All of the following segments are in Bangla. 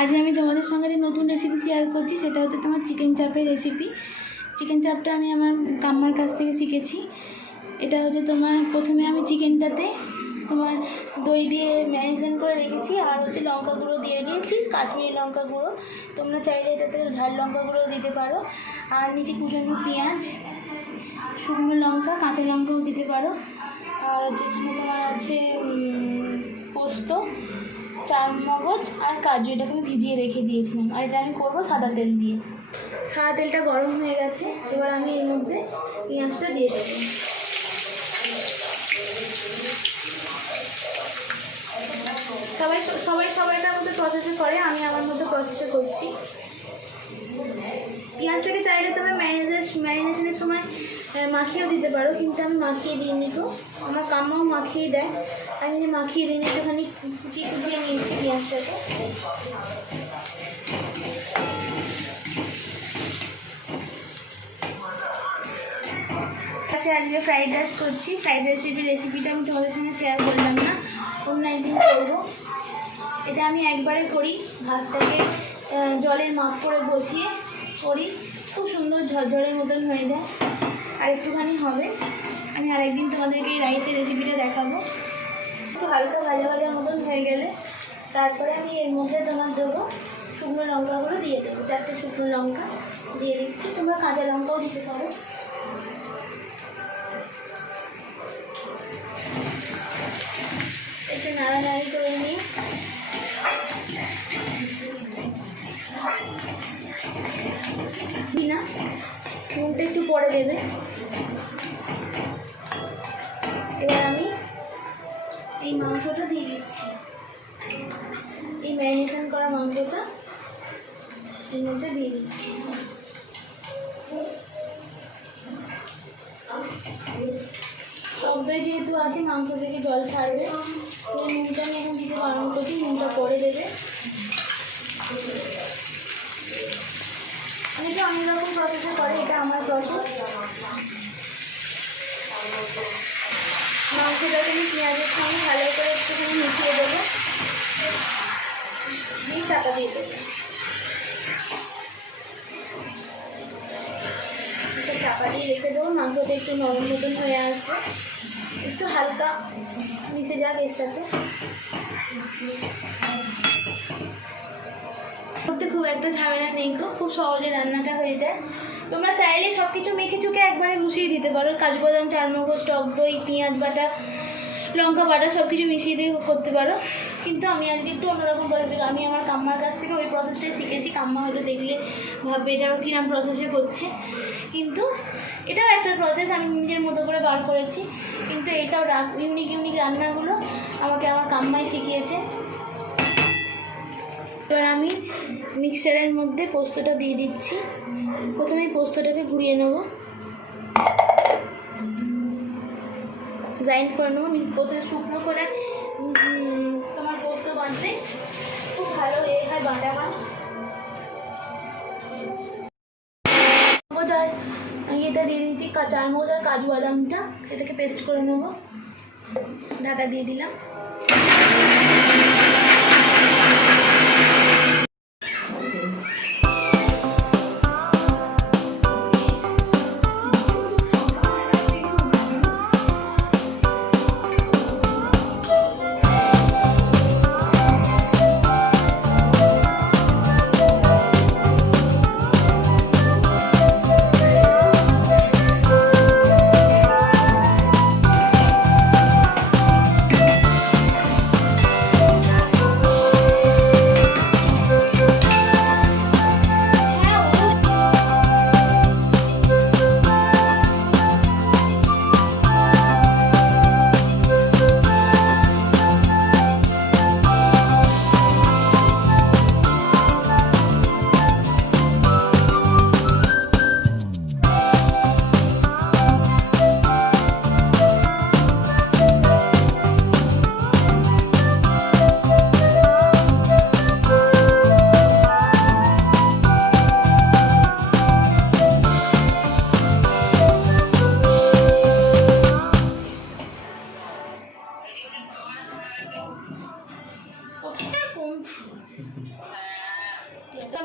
আজ আমি তোমাদের সঙ্গে যে নতুন রেসিপি শেয়ার করছি সেটা হচ্ছে তোমার চিকেন চাপের রেসিপি। চিকেন চাপটা আমি আমার কাম্মার কাছ থেকে শিখেছি। এটা হচ্ছে তোমার প্রথমে আমি চিকেনটাতে তোমার দই দিয়ে ম্যারিনেশন করে রেখেছি, আর হচ্ছে লঙ্কা গুঁড়ো দিয়ে দিয়েছি, কাশ্মীরি লঙ্কা গুঁড়ো। তোমরা চাইলে এটাতে ঝাল লঙ্কা গুঁড়ো দিতে পারো, আর নিচে কুচনো পেঁয়াজ, শুকনো লঙ্কা, কাঁচা লঙ্কাও দিতে পারো। আর যেখানে তোমার আছে পোস্ত, চারমগজ আর কাজু, এটাকে আমি ভিজিয়ে রেখে দিয়েছিলাম। আর এটা আমি করবো সাদা তেল দিয়ে। সাদা তেলটা গরম হয়ে গেছে, এবার আমি এর মধ্যে পেঁয়াজটা দিয়ে দেবো। সবাইটার মধ্যে প্রসেসে করে, আমি আমার মধ্যে প্রসেসে করছি। পেঁয়াজটাকে চাইলে তবে ম্যারিনেশনের সময় মাখিয়েও দিতে পারো, কিন্তু আমি মাখিয়ে দিইনি। তো আমার কাম্মাও মাখিয়ে দেয়, আমি যে মাখিয়ে দিইনি, একটুখানি কুচিয়ে নিয়েছি পেঁয়াজটাকে। আজকে ফ্রাইড রাইস করছি। ফ্রাইড রেসিপিটা আমি তোমাদের সঙ্গে শেয়ার করলাম না, অন্য একদিন করবো। এটা আমি একবারে করি, ভাতটাকে জলের মাপ করে বসিয়ে করি, খুব সুন্দর ঝরঝরের মতন হয়ে যায়। আর একটুখানি হবে, আমি আরেকদিন তোমাদেরকে এই রাইসের রেসিপিটা দেখাবো। একটু হালকা ভাজা ভাজা মতন হয়ে গেলে তারপরে আমি এর মধ্যে তোমার দেবো শুকনো লঙ্কাগুলো দিয়ে দেবো। 4টে শুকনো লঙ্কা দিয়ে দিচ্ছি, তোমরা কাঁচা লঙ্কাও দিতে পারো। একটু নাড়ানাড়ি করে নিই। না, নুনটা একটু পরে দেবে। এবার আমি এই মাংসটা দিয়ে দিচ্ছি, এই ম্যারিনেশন করা মাংসটা এর মধ্যে দিয়ে দিচ্ছি। টক দই যেহেতু আছে, মাংস থেকে জল ছাড়বে, নুনটা আমি এখন দিতে বারণ করছি, নুনটা পরে দেবে। অনেকে অনেক রকম প্রসেসে করে, এটা আমার প্রসেস। মাংসটাকে আমি পেঁয়াজের সঙ্গে ভালো করে একটুখানি মিশিয়ে দেবো, দিয়ে চাপা দিয়ে দেবো। চাপা দিয়ে রেখে দেবো, মাংসটা একটু নরম মতন হয়ে আসবে, একটু হালকা মিশে যাক এর সাথে। করতে খুব একটা ঝামেলা নেই, খুব সহজে রান্নাটা হয়ে যায়। তোমরা চাইলে সব কিছু মেখে চুকে একবারে বসিয়ে দিতে পারো, কাজু বাদাম, চারমগজ, টক দই, পেঁয়াজ বাটা, লঙ্কা বাটা সব কিছু মিশিয়ে দিয়ে করতে পারো। কিন্তু আমি আজকে একটু অন্যরকম প্রসেস, আমি আমার কাম্মার কাছ থেকে ওই প্রসেসটাই শিখেছি। কাম্মা হয়তো দেখলে ভাববে এটা কিরম প্রসেসে করছে, কিন্তু এটাও একটা প্রসেস, আমি নিজের মতো করে বার করেছি। কিন্তু এইসব ইউনিক রান্নাগুলো আমাকে আমার কাম্মাই শিখিয়েছে। এবার আমি মিক্সারের মধ্যে পোস্তটা দিয়ে দিচ্ছি। প্রথমে পোস্তটাকে ঘুরিয়ে নেব, গ্রাইন্ড করে নেবো। প্রথমে শুকনো করে তোমার পোস্ত বাঁধতে খুব ভালো হয়, বাটা হয়। আর এটা দিয়ে দিয়েছি চারমগজ আর কাজু বাদামটা, এটাকে পেস্ট করে নেবো। ঢাকা দিয়ে দিলাম।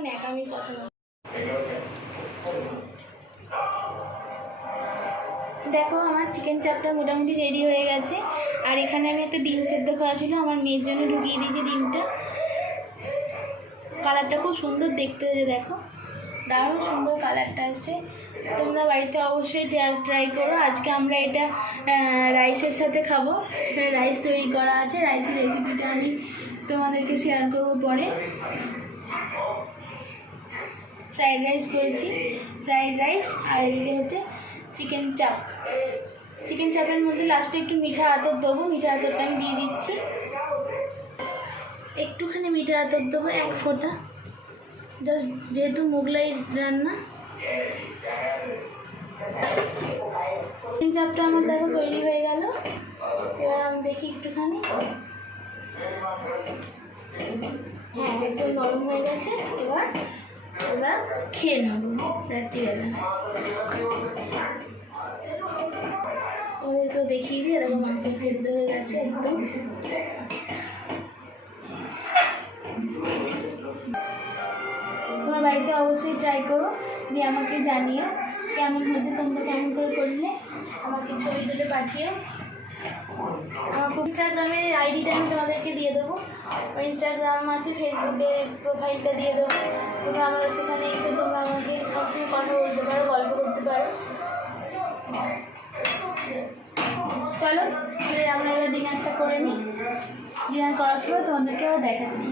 ন্যাকামি কথা না। দেখো আমার চিকেন চাপটা মোটামুটি রেডি হয়ে গেছে। আর এখানে আমি একটা ডিম সেদ্ধ করা ছিল, আমার মেয়ের জন্য ঢুকিয়ে দিয়েছি ডিমটা। কালারটা খুব সুন্দর দেখতে হয়েছে, দেখো দারুণ সুন্দর কালারটা আছে। তোমরা বাড়িতে অবশ্যই ট্রাই করো। আজকে আমরা এটা রাইসের সাথে খাবো। রাইস তৈরি করা আছে, রাইসের রেসিপিটা আমি তোমাদেরকে শেয়ার করবো পরে। ফ্রাইড রাইস করেছি, ফ্রাইড রাইস, আর এদিকে হচ্ছে চিকেন চাপ। চিকেন চাপের মধ্যে লাস্টে একটু মিঠা আতর দেবো, মিঠা আতরটা আমি দিয়ে দিচ্ছি। একটুখানি মিঠা আতর দেবো, 1 ফোঁটা, জাস্ট যেহেতু মোগলাই রান্না। চিকেন চাপটা আমার দেখো তৈরি হয়ে গেল। এবার আমি দেখি একটুখানি, হ্যাঁ একটু নরম হয়ে গেছে। এবার আমরা খেয়ে নেবো রাত্রিবেলা। ওদেরকেও দেখিয়ে দিই, এরকম মাংস সেদ্ধ হয়ে গেছে একদম। তোমার বাড়িতে অবশ্যই ট্রাই করো, দিয়ে আমাকে জানিও কেমন হয়েছে। তোমরা কেমন করে করলে আমাকে ছবি তুলে পাঠিও। আমার ইনস্টাগ্রামের আইডিটা আমি তোমাদেরকে দিয়ে দেবো। ইনস্টাগ্রাম আছে, ফেসবুকে প্রোফাইলটা দিয়ে দেবো। তোমরা আমার সেখানে এসে তোমরা আমাকে সবসময় কথা বলতে পারো, গল্প করতে পারো। চলো আমরা এবার ডিনারটা করে নিই। ডিনার করার সময় তোমাদেরকেও দেখাচ্ছি।